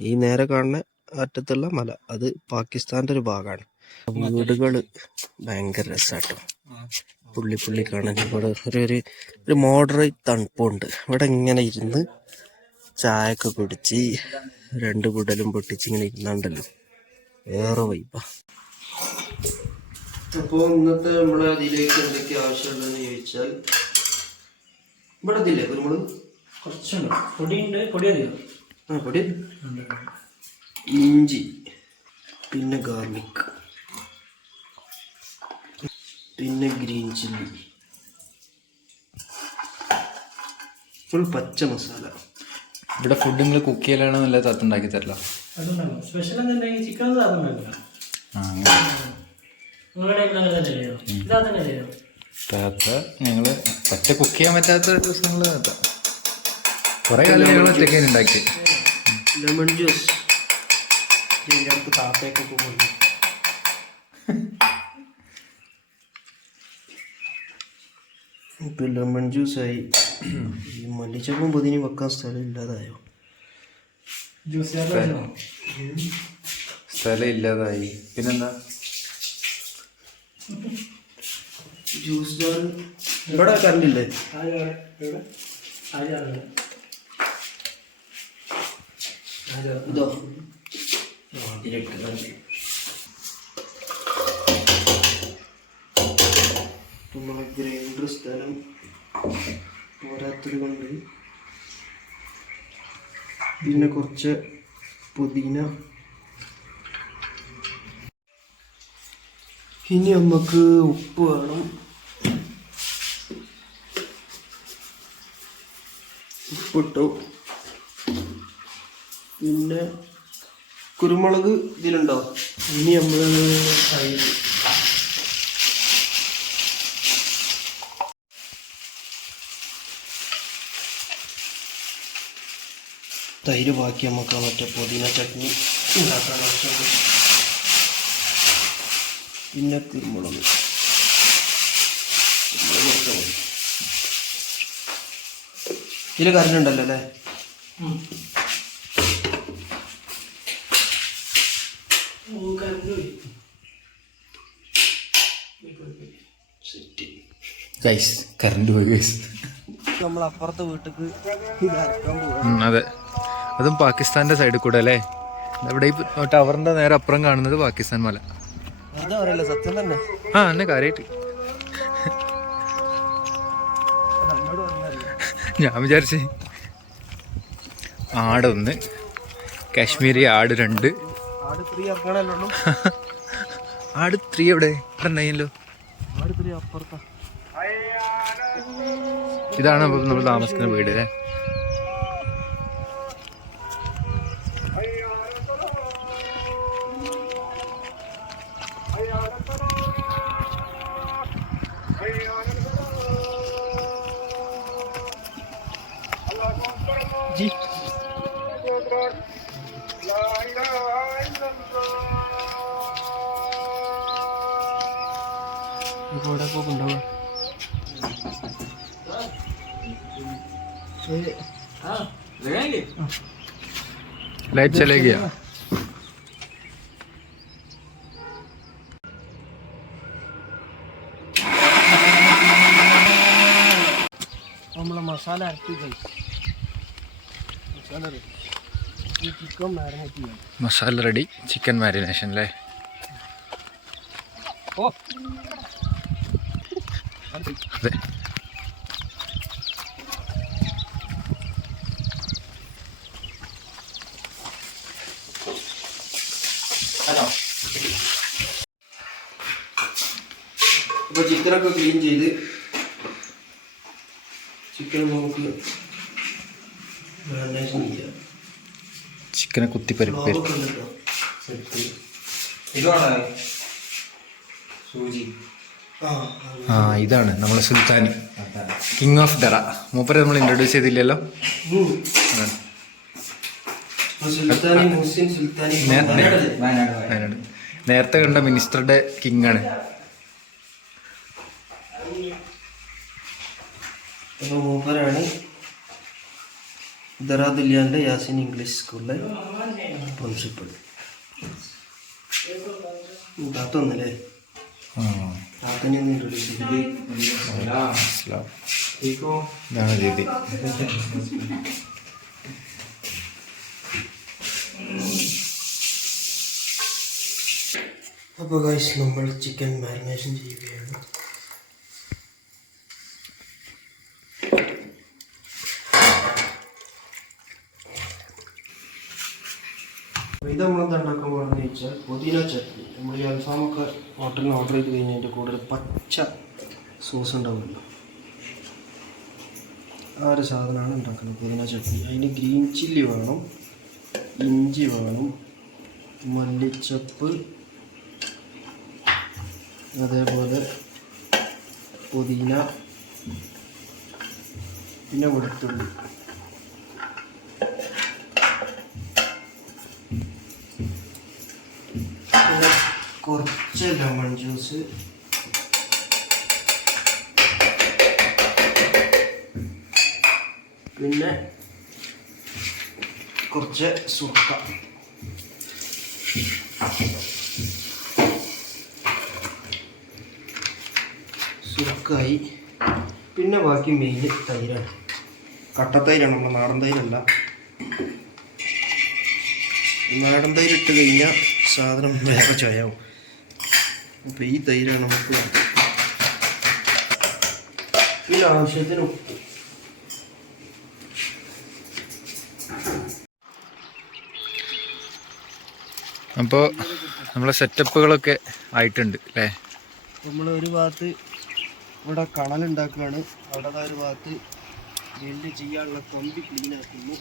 ഈ നേരെ കാണുന്ന അറ്റത്തുള്ള മല അത് പാകിസ്ഥാൻ്റെ ഒരു ഭാഗമാണ്. വീടുകൾ ഭയങ്കര രസമാട്ടോ. പുള്ളി കാണാൻ ഇവിടെ ഒരു മോഡറേറ്റ് തണുപ്പുണ്ട്. ഇവിടെ ഇങ്ങനെ ഇരുന്ന് ചായയൊക്കെ കുടിച്ച് 2 കുടലും പൊട്ടിച്ച് ഇങ്ങനെ ഇരുന്നുണ്ടല്ലോ, വേറെ വൈബാ. അപ്പോൾ ഇന്നത്തെ നമ്മളെ ഇതിലേക്ക് എന്തൊക്കെ ആവശ്യമുള്ളതെന്ന് ചോദിച്ചാൽ, ഇവിടെ ഇതില്ലേ കുരുമുളക് കുറച്ചുണ്ട്, പൊടിയുണ്ട്, പൊടി അധികം. പൊടി, ഇഞ്ചി, പിന്നെ ഗാർലിക്, പിന്നെ ഗ്രീൻ ചില്ലി, ഫുൾ പച്ച മസാല. ഇവിടെ ഫുഡ് നിങ്ങൾ കുക്ക് ചെയ്യലാണോ നല്ല തത്തുണ്ടാക്കി തരില്ല? സ്പെഷ്യൽ എന്തുണ്ടെങ്കിൽ ചിക്കൻ ഞങ്ങള് പറ്റ കുക്ക് ചെയ്യാൻ പറ്റാത്ത ദിവസങ്ങള് കുറെ കാലം ഞങ്ങൾ ഒറ്റയ്ക്ക് ഉണ്ടാക്കി. ലെമൺ ജ്യൂസ് താത്തയൊക്കെ പോകുന്നു. ഇപ്പം ലെമൺ ജ്യൂസായി. ഈ മല്ലിച്ചപ്പും പുതിനി വെക്കാൻ സ്ഥലം ഇല്ലാതായോ? സ്ഥലം ഇല്ലാതായി. പിന്നെന്താ ജ്യൂസ് ജാർ ഇവിടെ കറണ്ടില്ലേ? ഇതോ നമ്മളെ ഗ്രൈൻഡർ സ്ഥലം പോരാത്തത് കൊണ്ട് പിന്നെ കുറച്ച് പുതിന. ഇനി നമുക്ക് ഉപ്പ് വേണം. ഉപ്പിട്ടു. പിന്നെ കുരുമുളക് ഇതിലുണ്ടോ? ഇനി നമ്മൾ തൈര് ബാക്കി നമുക്ക് മറ്റേ പുതിന ചട്നി ഉണ്ടാക്കാൻ ആവശ്യമുണ്ട്. പിന്നെ കുരുമുളക് ഇതിൽ കറിഞ്ഞുണ്ടല്ലോ അല്ലേ? കറണ്ട് പോയി. നമ്മൾ അപ്പുറത്തെ വീട്ടിലേക്ക് അതെ, അതും പാകിസ്ഥാന്റെ സൈഡിൽ കൂടെ അല്ലേ? ഇവിടെ ഈ ടവറിന്റെ നേരെ അപ്പുറം കാണുന്നത് പാകിസ്ഥാൻ മല. സത്യം തന്നെ. എന്നെ കാര്യമായിട്ട് ഞാൻ വിചാരിച്ച് ആടൊന്ന്, കാശ്മീരി ആട് 2, ആട് 3 എവിടെ ഉണ്ടായില്ലോ? ഇതാണ് നമ്മൾ താമസിക്കുന്ന വീട് അല്ലേ? जी लाइट चले गया. നമ്മളെ മസാല അരട്ടി ചിക്കൻ മാരിനേറ്റ് ചെയ്യാം. മസാല റെഡി, ചിക്കൻ മാരിനേഷൻ അല്ലേ? അതെ. അപ്പോൾ ചിക്കനൊക്കെ ക്ലീൻ ചെയ്ത് ചിക്കൻ നമുക്ക് മാരിനേഷൻ ചെയ്യാം. ചിക്കനെ കുത്തിപ്പരിപ്പ്. ഇതാണ് നമ്മളെ സുൽത്താനി, കിങ് ഓഫ് ഡറ. മൂപ്പരെ നമ്മൾ ഇൻട്രൊഡ്യൂസ് ചെയ്തില്ലല്ലോ. നേരത്തെ കണ്ട മിനിസ്റ്ററുടെ കിങ് ആണ്. മൂപ്പരാണ് ദറാദുല്യാൻ്റെ യാസിൻ ഇംഗ്ലീഷ് സ്കൂളിലെ പ്രിൻസിപ്പൾ. താത്തൊന്നല്ലേ താത്തനെ ഇൻട്രൊഡ്യൂസ് ചെയ്ത്. ഇതാണ് രീതി. അപ്പോൾ ഗൈസ് നമ്മൾ ചിക്കൻ മാരിനേഷൻ ചെയ്യുകയാണ്. ഇത് നമ്മളെന്താ ഉണ്ടാക്കാൻ പോകുന്നത് ചോദിച്ചാൽ പുതിന ചട്നി. നമ്മൾ ഈ അൽഫാമൊക്കെ ഹോട്ടലിൽ നിന്ന് ഓർഡർ ചെയ്ത് കഴിഞ്ഞതിൻ്റെ കൂടെ ഒരു പച്ച സോസ് ഉണ്ടാവുമല്ലോ, ആ ഒരു സാധനമാണ് ഉണ്ടാക്കുന്നത് പുതിന ചട്നി. അതിന് ഗ്രീൻ ചില്ലി വേണം, ഇഞ്ചി വേണം, മല്ലിച്ചപ്പ്, അതേപോലെ പുതിന, പിന്നെ വെളുത്തുള്ളി. പിന്നെ കുറച്ച് ലെമൺ ജ്യൂസ്, പിന്നെ കുറച്ച് സുർക്ക. സുർക്കായി. പിന്നെ ബാക്കി മെയിൻ തൈരാണ്, കട്ടത്തൈരാണ്, നമ്മൾ നാടൻ തൈരല്ല. നാടൻ തൈര് ഇട്ട് കഴിഞ്ഞാൽ സാധനം വേറെ ചൊയാവും. അപ്പോൾ ഈ തൈരാണ് നമുക്ക് വേണ്ടത്. പിന്നെ ആവശ്യത്തിന് ഉപ്പ്. അപ്പോൾ നമ്മളെ സെറ്റപ്പുകളൊക്കെ ആയിട്ടുണ്ട് അല്ലേ? നമ്മൾ ഒരു ഭാഗത്ത് ഇവിടെ കണലുണ്ടാക്കുകയാണ്, അവിടെ ഒരു ഭാഗത്ത് ഗ്രില്ല് ചെയ്യാനുള്ള കമ്പി ക്ലീൻ ആക്കുന്നു.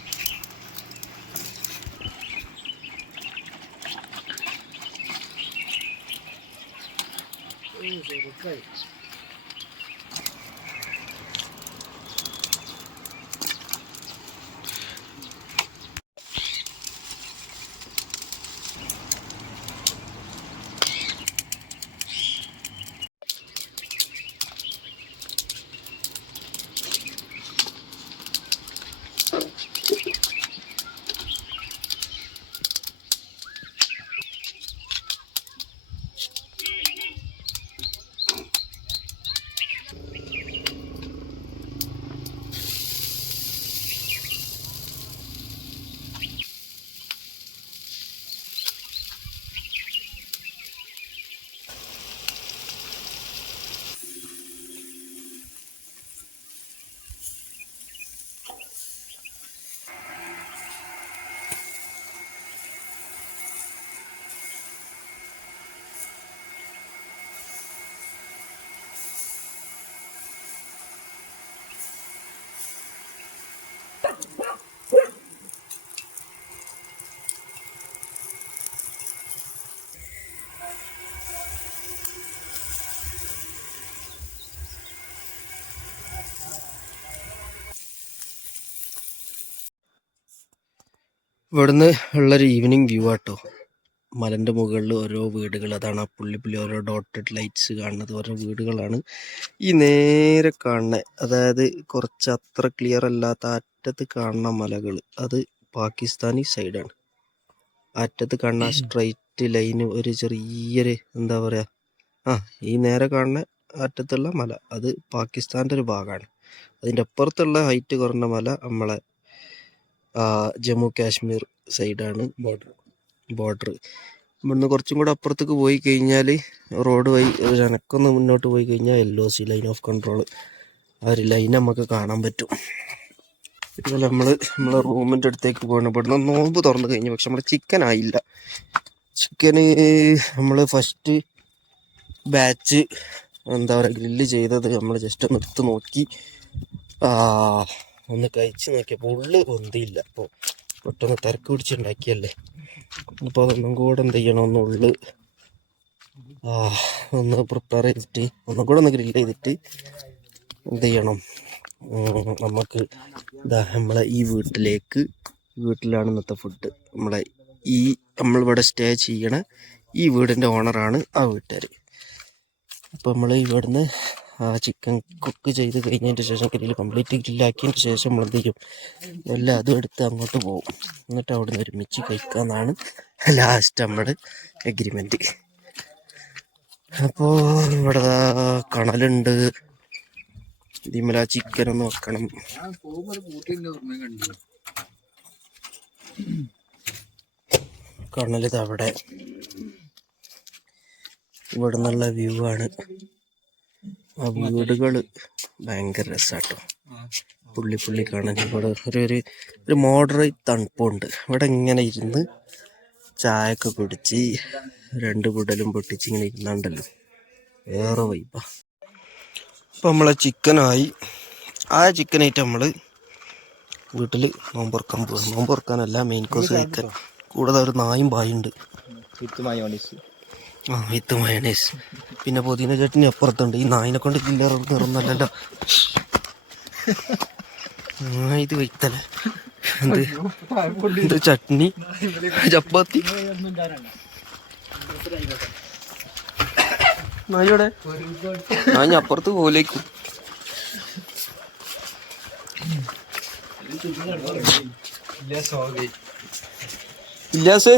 ഇവിടുന്ന് ഉള്ളൊരു ഈവനിങ് വ്യൂ ആട്ടോ. മലൻ്റെ മുകളിൽ ഓരോ വീടുകൾ, അതാണ് ആ പുള്ളി ഓരോ ഡോട്ടഡ് ലൈറ്റ്സ് കാണുന്നത്, ഓരോ വീടുകളാണ്. ഈ നേരെ കാണുന്ന, അതായത് കുറച്ച് അത്ര ക്ലിയർ അല്ലാത്ത അറ്റത്ത് കാണുന്ന മലകൾ, അത് പാകിസ്ഥാനി സൈഡാണ്. അറ്റത്ത് കാണുന്ന സ്ട്രൈറ്റ് ലൈന് ഒരു ചെറിയൊരു എന്താ പറയുക, ഈ നേരെ കാണുന്ന അറ്റത്തുള്ള മല അത് പാകിസ്ഥാൻ്റെ ഒരു ഭാഗമാണ്. അതിൻ്റെ അപ്പുറത്തുള്ള ഹൈറ്റ് കുറഞ്ഞ മല നമ്മളെ ജമ്മു കാശ്മീർ സൈഡാണ് ബോർഡർ. ഇവിടുന്ന് കുറച്ചും കൂടെ അപ്പുറത്തേക്ക് പോയി കഴിഞ്ഞാൽ റോഡ് വഴി എനക്കൊന്ന് മുന്നോട്ട് പോയി കഴിഞ്ഞാൽ LOC ലൈൻ ഓഫ് കൺട്രോൾ, ആ ഒരു ലൈൻ നമുക്ക് കാണാൻ പറ്റും. ഇതുപോലെ നമ്മളെ റൂമിൻ്റെ അടുത്തേക്ക് പോകണം. ഇവിടുന്ന് നോമ്പ് തുറന്നു കഴിഞ്ഞു, പക്ഷെ നമ്മുടെ ചിക്കൻ ആയില്ല. ചിക്കന് നമ്മൾ ഫസ്റ്റ് ബാച്ച് എന്താ പറയുക ഗ്രില്ല് ചെയ്തത് നമ്മൾ ജസ്റ്റ് ഒന്ന് എടുത്ത് നോക്കി, ഒന്ന് കഴിച്ച് നോക്കിയപ്പോൾ ഉള്ളു പൊന്തിയില്ല. അപ്പോൾ പെട്ടെന്ന് തിരക്ക് പിടിച്ചുണ്ടാക്കിയല്ലേ, അപ്പോൾ അതൊന്നും കൂടെ എന്ത് ചെയ്യണം, ഒന്ന് പ്രിപ്പയർ ചെയ്തിട്ട് ഒന്നും കൂടെ ഒന്ന് ഗ്രില്ല് ചെയ്തിട്ട് എന്ത് ചെയ്യണം, നമുക്ക് നമ്മളെ ഈ വീട്ടിലാണ് ഇന്നത്തെ ഫുഡ്. നമ്മളിവിടെ സ്റ്റേ ചെയ്യണ ഈ വീടിൻ്റെ ഓണറാണ് ആ വീട്ടുകാർ. അപ്പോൾ നമ്മൾ ഇവിടുന്ന് ആ ചിക്കൻ കുക്ക് ചെയ്ത് കഴിഞ്ഞതിൻ്റെ ശേഷം ഗ്രില്ല് കംപ്ലീറ്റ് ഗ്രില്ലാക്കിയതിൻ്റെ ശേഷം നമ്മൾ എന്ത് ചെയ്യും, എല്ലാം അതും എടുത്ത് അങ്ങോട്ട് പോകും. എന്നിട്ട് അവിടെ നിന്ന് ഒരുമിച്ച് കഴിക്കാമെന്നാണ് ലാസ്റ്റ് നമ്മുടെ എഗ്രിമെൻറ്റ്. അപ്പോൾ ഇവിടെ കണലുണ്ട്, ഇതിമല ചിക്കൻ ഒന്ന് വെക്കണം. കണലിത് അവിടെ, ഇവിടെ നിന്നുള്ള വ്യൂ ആണ്. ആ വീടുകൾ ഭയങ്കര രസാട്ടോ, പുള്ളി കാണാൻ. ഇവിടെ ഒരു മോഡറേറ്റ് തണുപ്പുണ്ട്. ഇവിടെ ഇങ്ങനെ ഇരുന്ന് ചായയൊക്കെ കുടിച്ച് 2 കുടലും പൊട്ടിച്ച് ഇങ്ങനെ ഇരുന്നുണ്ടല്ലോ, വേറെ വൈബാ. അപ്പം നമ്മളെ ചിക്കനായി. ആ ചിക്കനായിട്ട് നമ്മൾ വീട്ടിൽ നോമ്പുറക്കാൻ പോകും. നോമ്പുറക്കാനല്ല, മെയിൻ കോഴ്സ് കഴിക്കാൻ. കൂടാതെ ഒരു നായും പായുണ്ട്, വിത്ത് മയണൈസ്. പിന്നെ പുതിന ചട്നി അപ്പുറത്തുണ്ട്. ഈ നായിനെ കൊണ്ട് നിറന്നല്ലോ. ഇത് വൈത്തല്ലേ, എന്ത് ചട്നി, ചപ്പാത്തി. നായോടെ നായ അപ്പുറത്ത് പോലേക്കും. ഇല്ലാസ്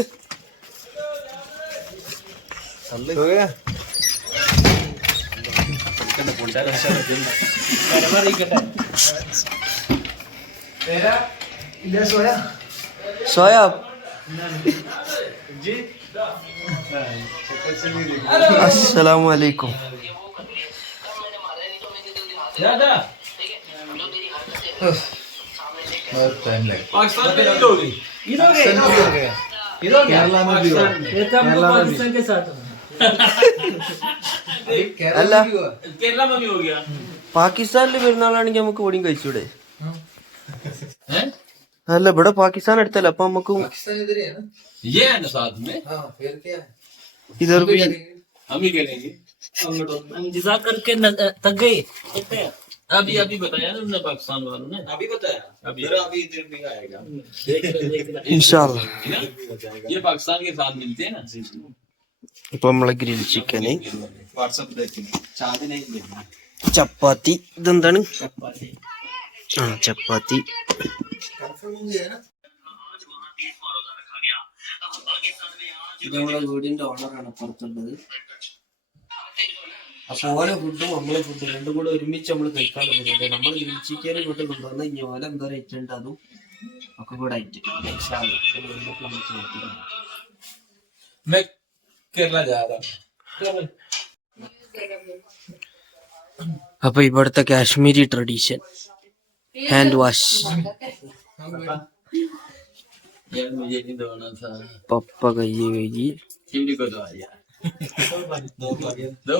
സോയാബ്. अस्सलामु अलैकुम. അല്ല പാകിസ്ഥാനിൽ പെരുന്നാളാണെങ്കിൽ നമുക്ക് ഇവിടെയും കഴിച്ചൂടെ? അല്ല ഇവിടെ പാകിസ്ഥാൻ അടുത്തല്ല, അപ്പൊ നമുക്ക് इधर भी हम ही खेलेंगे, इंतजार करके थक गए। अभी बताया ना उन्होंने, पाकिस्तान वालों ने अभी बताया, अभी इधर भी आएगा इंशाल्लाह. ये पाकिस्तान के साथ मिलते हैं ना. ഇപ്പൊ നമ്മളെ ഗ്രിൽ ചിക്കന്, व्हाट्सएप देखेंगे, चार्ज नहीं देना. ചപ്പാത്തി. ഇതെന്താണ്? ആ ചപ്പാത്തി. ഇത് നമ്മളെ വീടിന്റെ ഓണറാണ് പുറത്തുള്ളത്. അപ്പൊ ഓരോ ഫുഡും നമ്മളെ ഫുഡ് രണ്ടും കൂടെ ഒരുമിച്ച് നമ്മൾ കഴിക്കാൻ പറ്റുന്നുണ്ട്. നമ്മൾ ഗ്രിൽ ചിക്കൻ ഇങ്ങോട്ട് കൊണ്ടുവന്ന് ഇനി ഓല എന്താ റേറ്റ് ഉണ്ട് അതും ഒക്കെ കൂടെ ആയിട്ട്. അപ്പൊ ഇവിടുത്തെ കാശ്മീരി ട്രഡീഷൻ ഹാൻഡ് വാഷ്. यार मुझे नहीं दौड़ना था, പപ്പ കഴുകി. चिमनी को दो यार, दो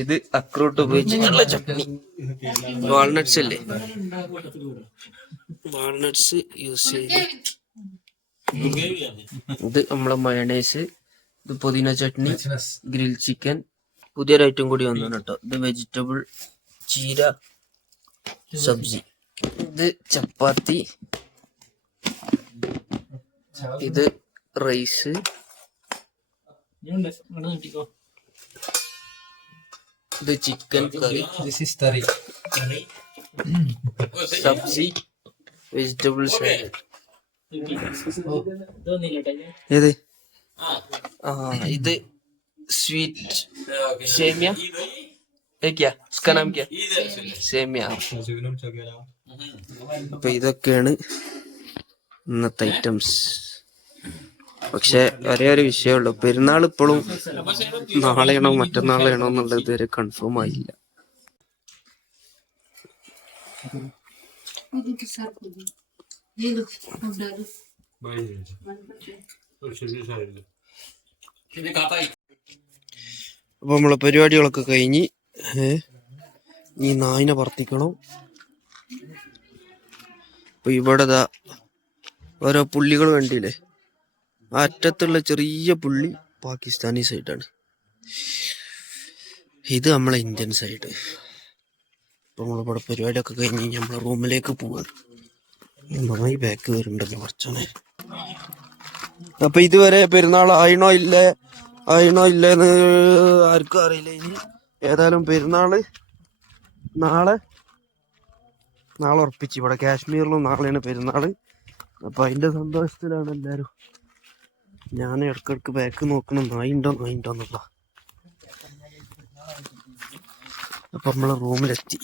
ഇത് അക്രൂട്ട് ഉപയോഗിച്ചിട്ടുള്ള ചട്നി. വാൾനട്ട്സ് അല്ലേ, വാൾനട്ട്സ് യൂസ് ചെയ്ത്. ഇത് നമ്മളെ മയണൈസ്, ഇത് പുതിന ചട്നി, ഗ്രിൽ ചിക്കൻ. പുതിയൊരു ഐറ്റം കൂടി വന്നു കേട്ടോ, ഇത് വെജിറ്റബിൾ ചീര സബ്ജി. ഇത് ചപ്പാത്തി, ഇത് റൈസ്, ഇത് ചിക്കൻ കറി, സബ്ജി, വെജിറ്റബിൾ സാലഡ്. ഏത്? ആ ഇത് സ്വീറ്റ് സേമിയ. क्या उसका नाम क्या? സേമിയ. അപ്പൊ ഇതൊക്കെയാണ് ഇന്നത്തെ ഐറ്റംസ്. പക്ഷെ ഒരേ ഒരു വിഷയമുള്ളൂ, പെരുന്നാൾ ഇപ്പോഴും നാളെയാണോ മറ്റന്നാളെയാണോ എന്നുള്ളത് ഇതുവരെ കൺഫേം ആയില്ല. അപ്പൊ നമ്മളെ പരിപാടികളൊക്കെ കഴിഞ്ഞ് ഈ നായിനെ പറത്തിക്കണം. അപ്പൊ ഇവിടെ ഓരോ പുള്ളികൾ കണ്ടില്ലേ, ആ അറ്റത്തുള്ള ചെറിയ പുള്ളി പാകിസ്ഥാനി സൈഡാണ്, ഇത് നമ്മളെ ഇന്ത്യൻ സൈഡ്. അപ്പൊ നമ്മളിവിടെ പരിപാടിയൊക്കെ കഴിഞ്ഞ് നമ്മളെ റൂമിലേക്ക് പോവാണ്. നന്നായി ബാക്ക് വരുന്നുണ്ടല്ലോ കുറച്ചോനെ. അപ്പൊ ഇതുവരെ പെരുന്നാൾ ആയിണോ ഇല്ലേന്ന് ആർക്കും അറിയില്ല. ഇനി ഏതായാലും പെരുന്നാള് നാളെ ഉറപ്പിച്ചു. ഇവിടെ കാശ്മീരിലും നാളെയാണ് പെരുന്നാള്. അപ്പൊ അതിന്റെ സന്തോഷത്തിലാണ് എല്ലാരും. ഞാൻ ഇടക്കിടക്ക് ബാക്ക് നോക്കണം നായിണ്ടോ എന്നുള്ള. അപ്പൊ നമ്മളെ റൂമിലെത്തി.